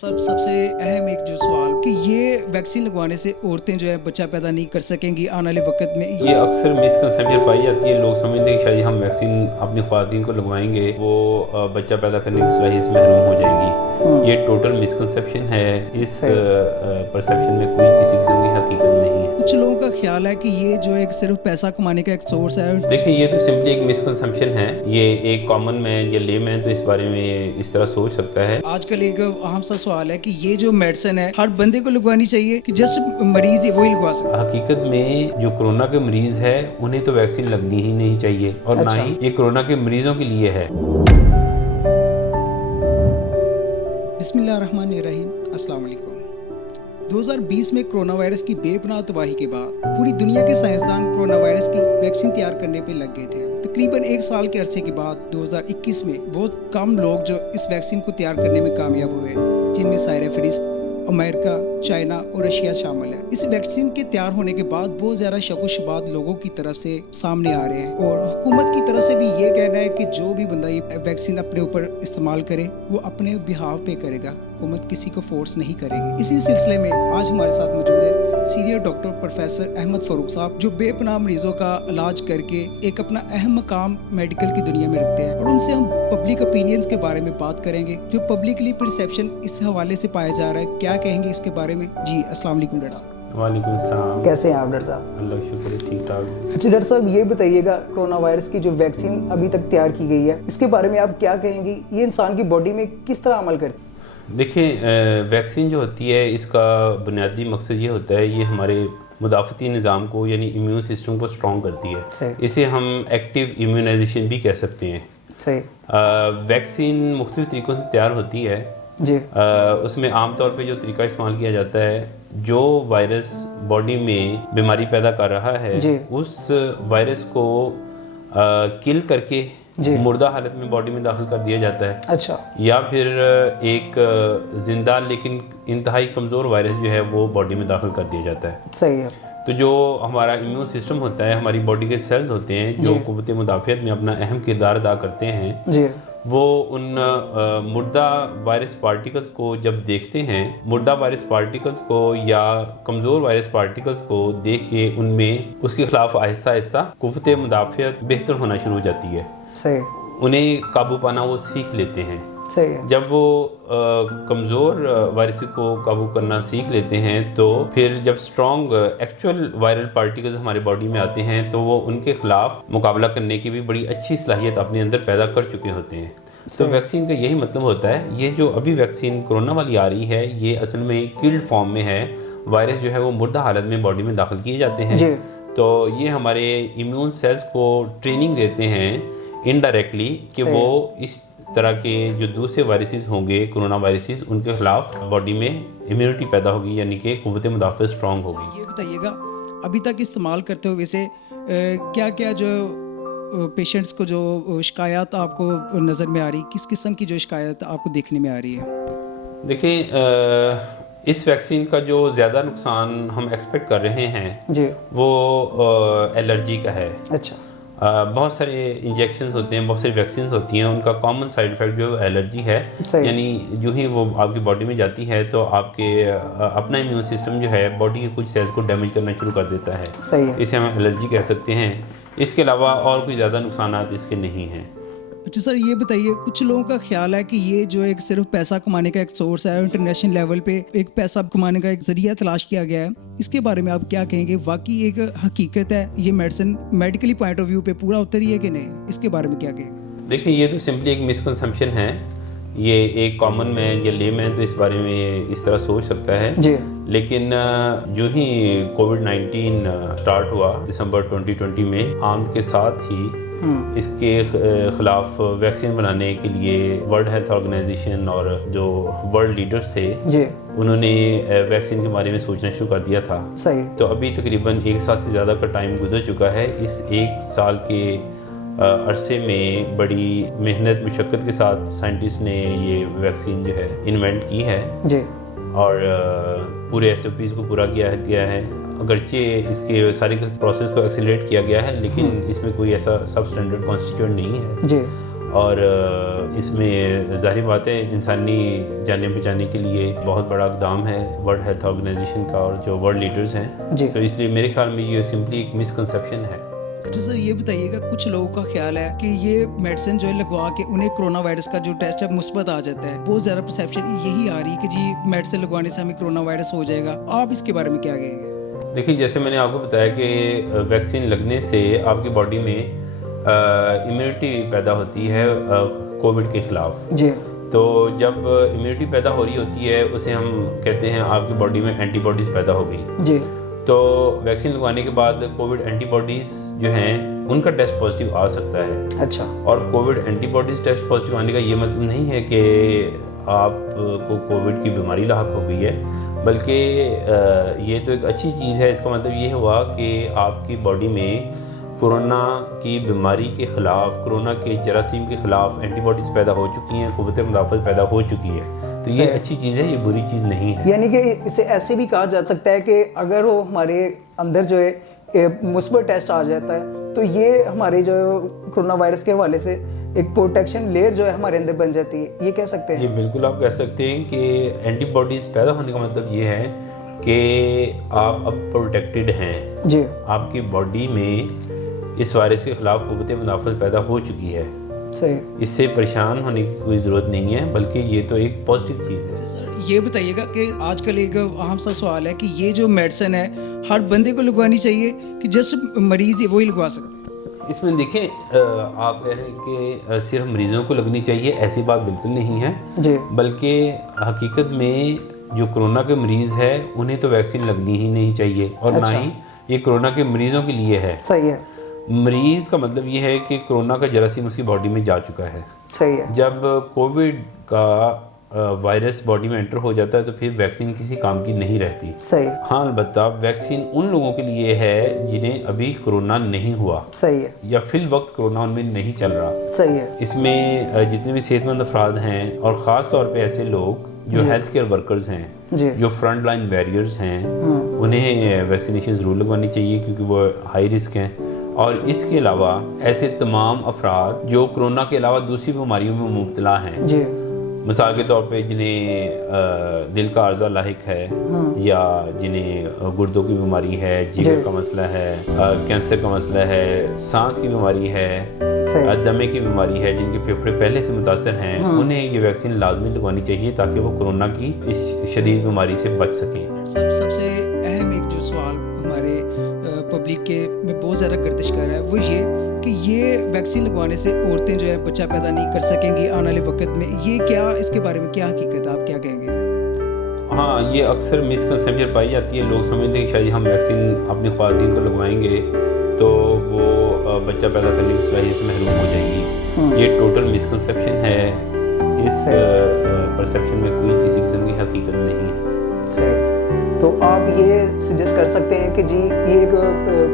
साहब सबसे अहम एक जो सवाल कि ये वैक्सीन लगवाने से औरतें जो है बच्चा पैदा नहीं कर सकेंगी आने वाले वक्त में। ये अक्सर मिसकंसेप्शन पाई जाती है। लोग समझते हैं कि शायद हम वैक्सीन अपनी ख्वातीन को लगवाएंगे वो बच्चा पैदा करने की सलाहियत से महरूम हो जाएंगी। ये टोटल मिसकंसेप्शन है। इस परसेप्शन में कोई किसी किस्म की हकीकत नहीं है। कुछ लोगों का ख्याल है कि ये जो एक सिर्फ पैसा कमाने का एक सोर्स है। देखिए, ये तो सिंपली एक मिसकंसेप्शन है। ये एक कॉमन मैन या लेमैन तो इस बारे में इस तरह सोच सकता है। आजकल एक अहम सा सवाल है कि ये जो मेडिसिन है हर बंदे को लगवानी चाहिए कि जस्ट मरीज ही वही लगवा सकता है। हकीकत में जो कोरोना के मरीज है उन्हें तो वैक्सीन लगनी ही नहीं चाहिए और ना ही ये कोरोना के मरीजों के लिए है। बिस्मिल्लाहिर्रहमानिर्रहीम, अस्सलाम वालेकुम। 2020 में कोरोना वायरस की बेपनाह तबाही के बाद पूरी दुनिया के साइंसदान कोरोना वायरस की वैक्सीन तैयार करने पे लग गए थे। तकरीबन एक साल के अरसे के बाद 2021 में बहुत कम लोग जो इस वैक्सीन को तैयार करने में कामयाब हुए, जिनमें साइर-ए-फहरिस्त अमेरिका, चाइना और रशिया शामिल है। इस वैक्सीन के तैयार होने के बाद बहुत ज़्यादा शक-व-शुबात लोगों की तरफ से सामने आ रहे हैं और हुकूमत की तरफ से भी ये कहना है कि जो भी बंदा ये वैक्सीन अपने ऊपर इस्तेमाल करे वो अपने बिहाव पे करेगा, हुकूमत किसी को फोर्स नहीं करेगी। इसी सिलसिले में आज हमारे साथ मौजूद है senior doctor professor Ahmad Farooq साहब, जो बेपनाह मरीजों का इलाज करके एक अपना अहम मकाम मेडिकल की दुनिया में रखते हैं और उनसे हम पब्लिक ओपिनियंस के बारे में बात करेंगे जो पब्लिकली परसेप्शन इस हवाले से पाया जा रहा है। क्या कहेंगे इसके बारे में? जी अस्सलाम वालेकुम डॉक्टर साहब। वालेकुम सलाम। कैसे हैं आप डॉक्टर साहब? अल्लाह का शुक्र है, ठीक ठाक। अच्छा डॉक्टर साहब, ये बताइएगा कोरोना वायरस की जो वैक्सीन अभी तक तैयार की गई है इसके बारे में आप क्या कहेंगी? ये इंसान की बॉडी में किस तरह अमल करती है? देखिए, वैक्सीन जो होती है इसका बुनियादी मकसद ये होता है, ये हमारे मुदाफ़ती निज़ाम को यानी इम्यून सिस्टम को स्ट्रॉन्ग करती है। इसे हम एक्टिव इम्यूनाइजेशन भी कह सकते हैं। सही। वैक्सीन मुख्तलिफ तरीक़ों से तैयार होती है जी। उसमें आम तौर पे जो तरीका इस्तेमाल किया जाता है, जो वायरस बॉडी में बीमारी पैदा कर रहा है उस वायरस को किल करके मुर्दा हालत में बॉडी में दाखिल कर दिया जाता है। अच्छा। या फिर एक जिंदा लेकिन इंतहाई कमज़ोर वायरस जो है वो बॉडी में दाखिल कर दिया जाता है। सही है। तो जो हमारा इम्यून सिस्टम होता है, हमारी बॉडी के सेल्स होते हैं जो क़ुव्वत मुदाफ़ियत में अपना अहम किरदार अदा करते हैं जी। वो उन मुर्दा वायरस पार्टिकल्स को जब देखते हैं, मुर्दा वायरस पार्टिकल्स को या कमज़ोर वायरस पार्टिकल्स को देख के उनमें उसके खिलाफ आहिस्ता आहिस्ता क़ुव्वत मुदाफ़ियत बेहतर होना शुरू हो जाती है। सही। उन्हें काबू पाना वो सीख लेते हैं। सही है। जब वो कमज़ोर वायरस को काबू करना सीख लेते हैं तो फिर जब स्ट्रॉन्ग एक्चुअल वायरल पार्टिकल्स हमारे बॉडी में आते हैं तो वो उनके खिलाफ मुकाबला करने की भी बड़ी अच्छी सलाहियत अपने अंदर पैदा कर चुके होते हैं। तो वैक्सीन का यही मतलब होता है। ये जो अभी वैक्सीन कोरोना वाली आ रही है ये असल में किल्ड फॉर्म में है। वायरस जो है वो मुर्दा हालत में बॉडी में दाखिल किए जाते हैं। तो ये हमारे इम्यून सेल्स को ट्रेनिंग देते हैं इनडायरेक्टली कि वो इस तरह के जो दूसरे वायरसेस होंगे, कोरोना वायरसेस, उनके खिलाफ बॉडी में इम्यूनिटी पैदा होगी यानी कि क़ुव्वत मुदाफ़ियत स्ट्रॉन्ग होगी। ये बताइएगा अभी तक इस्तेमाल करते हुए से क्या क्या जो पेशेंट्स को जो शिकायत आपको नज़र में आ रही, किस किस्म की जो शिकायत आपको देखने में आ रही है? देखिए, इस वैक्सीन का जो ज़्यादा नुकसान हम एक्सपेक्ट कर रहे हैं जी वो एलर्जी का है। अच्छा। बहुत सारे इंजेक्शंस होते हैं, बहुत सारी वैक्सीन्स होती हैं, उनका कॉमन साइड इफ़ेक्ट जो एलर्जी है। यानी जो ही वो आपकी बॉडी में जाती है तो आपके अपना इम्यून सिस्टम जो है बॉडी के कुछ सेल्स को डैमेज करना शुरू कर देता है। सही है। इसे हम एलर्जी कह सकते हैं। इसके अलावा और कोई ज़्यादा नुकसानात इसके नहीं हैं। अच्छा सर, ये बताइए कुछ लोगों का ख्याल है कि ये जो एक सिर्फ पैसा कमाने का एक सोर्स है, इंटरनेशनल लेवल पे एक पैसा कमाने का एक जरिया तलाश किया गया है, इसके बारे में आप क्या कहेंगे? वाकई एक हकीकत है ये medicine medically point of view पे पूरा उतरी है कि नहीं? इसके बारे में क्या कहेंगे? देखिए, ये तो सिंपली एक मिसकंसेप्शन है। ये एक कॉमन मैन या लेमैन तो इस बारे में इस तरह सोच सकता है जी। लेकिन जो ही कोविड-19 स्टार्ट हुआ दिसंबर 2020 में, आमद के साथ ही इसके खिलाफ वैक्सीन बनाने के लिए वर्ल्ड हेल्थ ऑर्गेनाइजेशन और जो वर्ल्ड लीडर्स थे उन्होंने वैक्सीन के बारे में सोचना शुरू कर दिया था। सही। तो अभी तकरीबन एक साल से ज़्यादा का टाइम गुजर चुका है। इस एक साल के अरसे में बड़ी मेहनत मुशक्क़त के साथ साइंटिस्ट ने ये वैक्सीन जो है इन्वेंट की है जी। और पूरे SOPs को पूरा किया गया है। अगरचे इसके सारे प्रोसेस को एक्सीलरेट किया गया है लेकिन इसमें कोई ऐसा सब स्टैंडर्ड कॉन्स्टिट्यूएंट नहीं है जी। और इसमें ज़ाहिर बात है इंसानी जाने बचाने के लिए बहुत बड़ा इक़दाम है वर्ल्ड हेल्थ ऑर्गेनाइजेशन का और जो वर्ल्ड लीडर्स हैं, तो इसलिए मेरे ख्याल में ये सिंपली एक मिसकंसेप्शन है। अच्छा सर, ये बताइएगा, कुछ लोगों का ख्याल है कि ये मेडिसिन जो है लगवा के उन्हें कोरोना वायरस का जो टेस्ट है मुस्बत आ जाता है। बहुत ज़्यादा परसेप्शन यही आ रही है कि जी मेडिसिन लगवाने से हमें कोरोना वायरस हो जाएगा। आप इसके बारे में क्या कहेंगे? देखिए, जैसे मैंने आपको बताया कि वैक्सीन लगने से आपकी बॉडी में इम्यूनिटी पैदा होती है कोविड के ख़िलाफ़ जी। तो जब इम्यूनिटी पैदा हो रही होती है उसे हम कहते हैं आपकी बॉडी में एंटीबॉडीज़ पैदा हो गई जी। तो वैक्सीन लगवाने के बाद कोविड एंटीबॉडीज़ जो हैं उनका टेस्ट पॉजिटिव आ सकता है। अच्छा। और कोविड एंटीबॉडीज़ टेस्ट पॉजिटिव आने का ये मतलब नहीं है कि आपको कोविड की बीमारी लाहक हो गई है, बल्कि ये तो एक अच्छी चीज़ है। इसका मतलब ये हुआ कि आपकी बॉडी में कोरोना की बीमारी के ख़िलाफ़, कोरोना के जरासीम के ख़िलाफ़ एंटीबॉडीज़ पैदा हो चुकी हैं, क़ुव्वत मुदाफ़त पैदा हो चुकी है। तो ये अच्छी चीज़ है, ये बुरी चीज़ नहीं है। यानी कि इसे ऐसे भी कहा जा सकता है कि अगर वो हमारे अंदर जो है मुस्बत टेस्ट आ जाता है तो ये हमारे जो कोरोना वायरस के हवाले से एक प्रोटेक्शन लेयर जो है हमारे अंदर बन जाती है, ये कह सकते हैं? ये बिल्कुल आप कह सकते हैं कि एंटीबॉडीज़ पैदा होने का मतलब ये है कि आप अब प्रोटेक्टेड हैं जी। आपकी बॉडी में इस वायरस के ख़िलाफ़ क़ुव्वत मुदाफ़त पैदा हो चुकी है। सही। इससे परेशान होने की कोई ज़रूरत नहीं है, बल्कि ये तो एक पॉजिटिव चीज़ है। सर, ये बताइएगा कि आजकल एक अहम सा सवाल है कि ये जो मेडिसिन है हर बंदे को लगवानी चाहिए कि जस्ट मरीज़ वही लगवा सकते? इसमें देखें, आप कह रहे हैं कि सिर्फ मरीज़ों को लगनी चाहिए, ऐसी बात बिल्कुल नहीं है जी। बल्कि हकीकत में जो कोरोना के मरीज़ है उन्हें तो वैक्सीन लगनी ही नहीं चाहिए, और अच्छा। ना ही ये कोरोना के मरीज़ों के लिए है। सही है। मरीज़ का मतलब ये है कि कोरोना का जरासीम उसकी बॉडी में जा चुका है। सही है। जब कोविड का वायरस बॉडी में एंटर हो जाता है तो फिर वैक्सीन किसी काम की नहीं रहती। सही। हाँ, अलबत्ता वैक्सीन उन लोगों के लिए है जिन्हें अभी कोरोना नहीं हुआ। सही है। या फिल वक्त कोरोना उनमें नहीं चल रहा। सही है। इसमें जितने भी सेहतमंद अफराद हैं और ख़ास तौर पे ऐसे लोग जो हेल्थ केयर वर्कर्स हैं, जो फ्रंट लाइन वॉरियर्स हैं, उन्हें वैक्सीनेशन ज़रूर लगवानी चाहिए क्योंकि वो हाई रिस्क हैं। और इसके अलावा ऐसे तमाम अफराद जो कोरोना के अलावा दूसरी बीमारियों में मुब्तला हैं जी। मिसाल के तौर पे जिन्हें दिल का अर्जा लाहिक है या जिन्हें गुर्दों की बीमारी है, जिगर का मसला है, कैंसर का मसला है, सांस की बीमारी है, दमे की बीमारी है, जिनके फेफड़े पहले से मुतासर हैं, उन्हें ये वैक्सीन लाजमी लगवानी चाहिए ताकि वो कोरोना की इस शदीद बीमारी से बच सकें। सबसे अहम एक जो सवाल हमारे पब्लिक के में बहुत ज़्यादा गर्दिश कर रहा है वो ये कि ये वैक्सीन लगवाने से औरतें जो है बच्चा पैदा नहीं कर सकेंगी आने वाले वक्त में, ये क्या, इसके बारे में क्या हकीकत है, आप क्या कहेंगे? हाँ, ये अक्सर मिसकंसेप्शन पाई जाती है। लोग समझते हैं कि शायद हम वैक्सीन अपनी ख्वातीन को लगवाएंगे तो वो बच्चा पैदा करने की सलाहियत से महरूम हो जाएंगी। ये टोटल मिसकंसेप्शन है। इस परसेप्शन में कोई किसी किस्म की हकीकत नहीं है। सही। तो आप ये सजेस्ट कर सकते हैं कि जी ये एक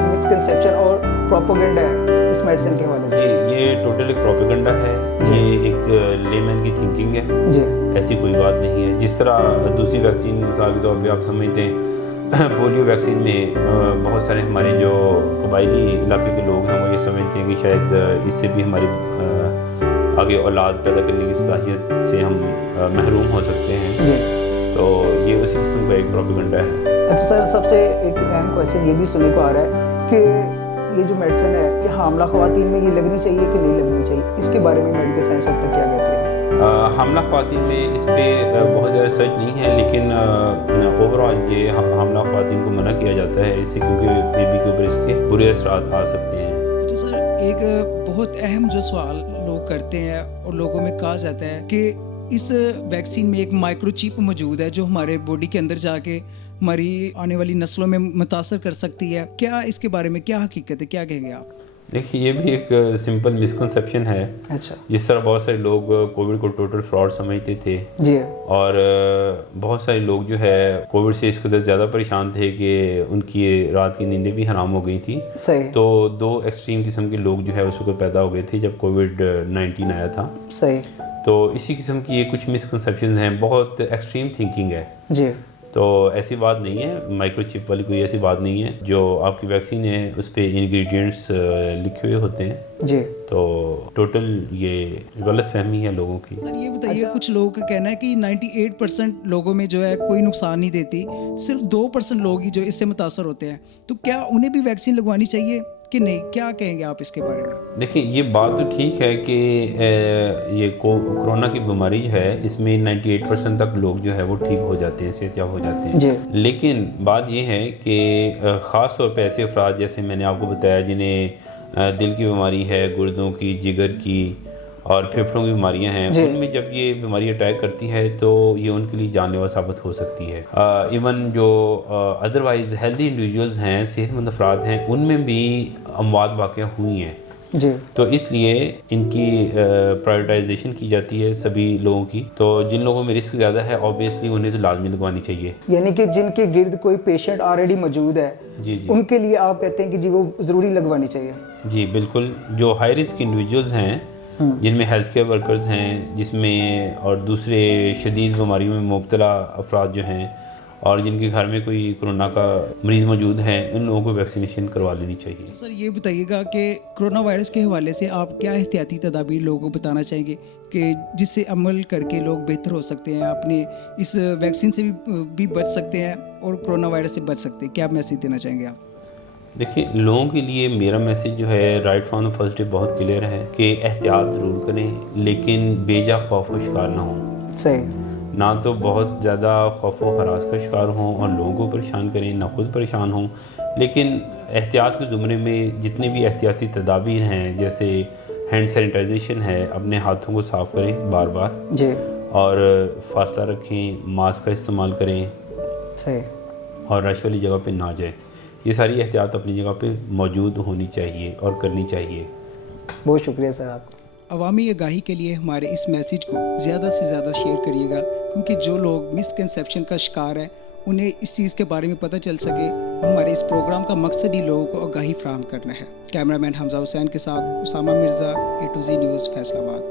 मिसकंसेप्शन और प्रोपेगेंडा है इस मेडिसिन के हवाले से? जी, ये टोटल एक प्रोपेगेंडा है, ये एक लेमैन की थिंकिंग है जी। ऐसी कोई बात नहीं है। जिस तरह दूसरी वैक्सीन मिसाल के तौर पे आप समझते हैं पोलियो वैक्सीन में बहुत सारे हमारे जो कबायली इलाके के लोग हैं वो ये समझते हैं कि शायद इससे भी हमारी आगे औलाद पैदा करने की सलाहियत से हम महरूम हो सकते हैं जी। तो ये उसी किस्म का एक प्रोपेगेंडा है। अच्छा सर, सबसे एक अहम क्वेश्चन ये भी सुनने को आ रहा है कि ये जो मेडिसिन है कि हामला ख़वातीन में ये लगनी चाहिए कि नहीं लगनी चाहिए, इसके बारे में मेडिकल साइंस अब तक क्या कहते हैं? हामला ख़वातीन में इस पर बहुत ज़्यादा रिसर्च नहीं है, लेकिन ओवरऑल ये हामला ख़वातीन को मना किया जाता है इससे क्योंकि बेबी के ऊपर इसके बुरे असरात आ सकते हैं। अच्छा सर, एक बहुत अहम जो सवाल लोग करते हैं और लोगों में कहा जाता है कि इस वैक्सीन में एक माइक्रोचिप मौजूद है जो हमारे बॉडी के अंदर जाके हमारी आने वाली नस्लों में मुतासर कर सकती है। क्या इसके बारे में क्या हकीकत है, क्या कहेंगे आप? देखिए, ये भी एक सिंपल मिसकंसेप्शन है। अच्छा। जिस तरह बहुत सारे लोग कोविड को टोटल फ्रॉड समझते थे जी। और बहुत सारे लोग जो है कोविड से इस कदर ज़्यादा परेशान थे कि उनकी रात की नींदें भी हराम हो गई थी। सही। तो दो एक्सट्रीम किस्म के लोग जो है उस वक्त पैदा हो गए थे जब कोविड-19 आया था। सही। तो इसी किस्म की ये कुछ मिसकंसेप्शंस हैं, बहुत एक्सट्रीम थिंकिंग है जी। तो ऐसी बात नहीं है, माइक्रोचिप वाली कोई ऐसी बात नहीं है। जो आपकी वैक्सीन है उस पर इंग्रेडिएंट्स लिखे हुए होते हैं जी। तो टोटल ये गलत फहमी है लोगों की। सर ये बताइए, कुछ लोगों का कहना है कि 98% लोगों में जो है कोई नुकसान नहीं देती, सिर्फ 2% लोग ही जो इससे मुतासर होते हैं, तो क्या उन्हें भी वैक्सीन लगवानी चाहिए कि नहीं? क्या कहेंगे आप इसके बारे में? देखिए, ये बात तो ठीक है कि ये कोरोना की बीमारी जो है इसमें 98% तक लोग जो है वो ठीक हो जाते हैं, सेहतयाब हो जाते हैं। लेकिन बात ये है कि ख़ास तौर पे ऐसे अफराद जैसे मैंने आपको बताया जिन्हें दिल की बीमारी है, गुर्दों की, जिगर की और फेफड़ों की बीमारियां हैं, उनमें जब ये बीमारी अटैक करती है तो ये उनके लिए जानलेवा साबित हो सकती है। इवन जो अदरवाइज़ हेल्दी इंडिविजुअल्स हैं, सेहतमंद अफराद हैं, उनमें भी अमवात वाक़या हुई हैं जी। तो इसलिए इनकी प्रायोरिटाइजेशन की जाती है सभी लोगों की। तो जिन लोगों में रिस्क ज़्यादा है ऑब्वियसली उन्हें तो लाजमी लगवानी चाहिए। यानी कि जिनके गिर्द कोई पेशेंट ऑलरेडी मौजूद है जी जी, उनके लिए आप कहते हैं कि जी वो ज़रूरी लगवानी चाहिए। जी बिल्कुल। जो हाई रिस्क इंडिविजुअल्स हैं, जिनमें हेल्थ केयर वर्कर्स हैं, जिसमें और दूसरे शदीद बीमारियों में मुब्तला अफराद जो हैं और जिनके घर में कोई कोरोना का मरीज़ मौजूद है, उन लोगों को वैक्सीनेशन करवा लेनी चाहिए। सर ये बताइएगा कि कोरोना वायरस के हवाले से आप क्या एहतियाती तदाबीर लोगों को बताना चाहेंगे कि जिससे अमल करके लोग बेहतर हो सकते हैं, अपने इस वैक्सीन से भी बच सकते हैं और कोरोना वायरस से बच सकते हैं? क्या मैसेज देना चाहेंगे आप? देखिए, लोगों के लिए मेरा मैसेज जो है right from the first day बहुत क्लियर है कि एहतियात ज़रूर करें, लेकिन बेजा खौफ का शिकार ना हों। सही। ना तो बहुत ज़्यादा खौफ व हरास का शिकार हों और लोगों को परेशान करें, ना खुद परेशान हों। लेकिन एहतियात के ज़ुमरे में जितने भी एहतियाती तदाबीर हैं, जैसे हैंड सैनिटाइजेशन है, अपने हाथों को साफ़ करें बार बार जी, और फासला रखें, मास्क का इस्तेमाल करें सही, और रश वाली जगह पे ना जाए। ये सारी एहतियात अपनी जगह पे मौजूद होनी चाहिए और करनी चाहिए। बहुत शुक्रिया सर आपका। अवामी आगाही के लिए हमारे इस मैसेज को ज़्यादा से ज़्यादा शेयर करिएगा, क्योंकि जो लोग मिसकंसेप्शन का शिकार हैं उन्हें इस चीज़ के बारे में पता चल सके। और हमारे इस प्रोग्राम का मकसद ही लोगों को आगाही फराहम करना है। कैमरामैन हमजा हुसैन के साथ Usama Mirza, A to Z news, Faisalabad.